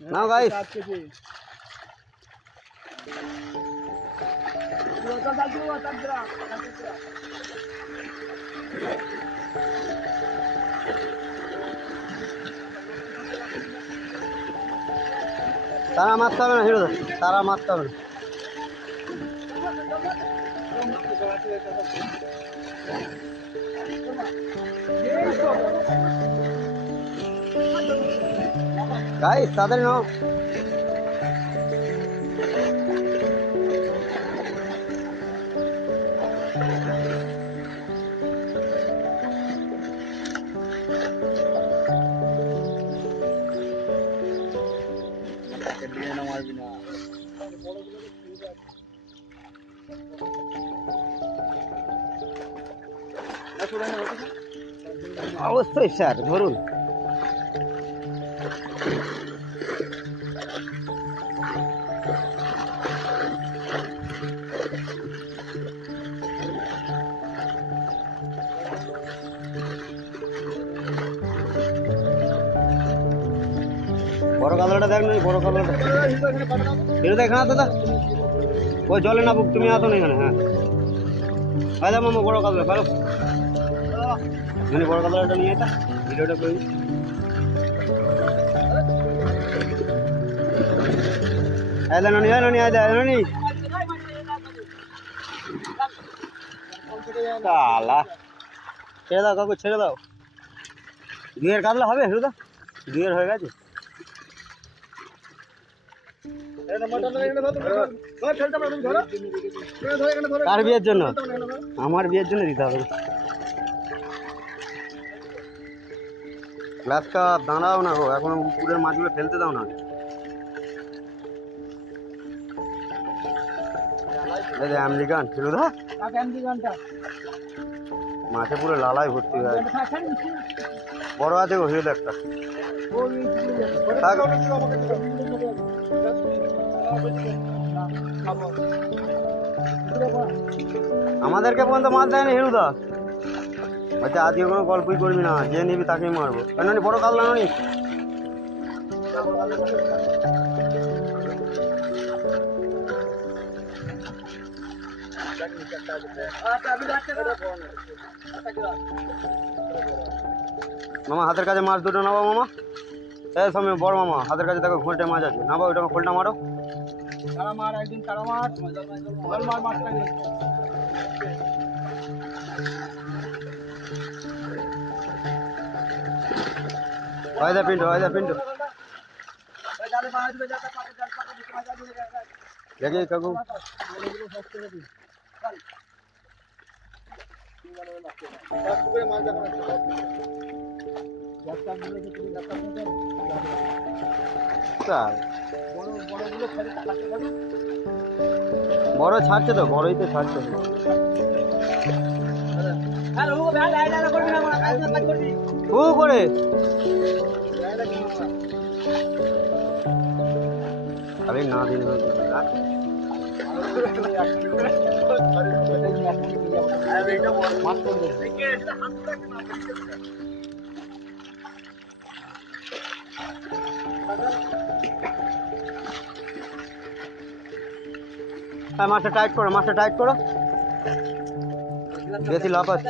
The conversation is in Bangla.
নাও গাইস তারা মারতে হবে না হিরো তারা মারতে হবে না গাইস তাদের নাও অবশ্যই স্যার ধরুন বড় কাতলাটা দেখ নাই বড় কাতলাটা এটা দেখ না দাদা ওই জলে না বুক তুমি আসো না এখানে হ্যাঁ আচ্ছা মামা বড় কাতলা ভালো বড় কাতলাটা নিয়ে এটা ভিডিওটা করে আয় ননি কালা ছেড়ে দাও কাকু ছেড়ে দাও দুয়ের কাতলা হবে হিরুদা দুয়ের হয়ে গেছে কার বিয়ের জন্য আমার বিয়ের জন্য দিতে হবে গ্লাস কাপ দাঁড়াও না গো এখন পুকুরের মাছগুলো ফেলতে দাও না আমেরিকান ফিরুদা মাঠে পুরো লালাই ভর্তি হয়ে বড় আছে গো হিরুদা একটা আমাদেরকে পর্যন্ত মাছ দেয়নি হিরুদা আচ্ছা আজকে কোনো গল্পই করবি না যে নিবি তাকেই মারবো কেন বড় কাতলা নি মামা হাতের কাছে মাছ দুটো নাও মামা এই সময় বড় মামা হাতের কাছে দেখো খোলটে মাছ আছে নাও ওইটাকে খোলটা মারো তারা মার একদিন তারা মার হয় পিন্টু দেখি কাকু বড় ছাড়ছে তো বড়ই তো ছাড়ছে করে আরে না দিন মাছটা টাইট করো বেশি লাভ আছে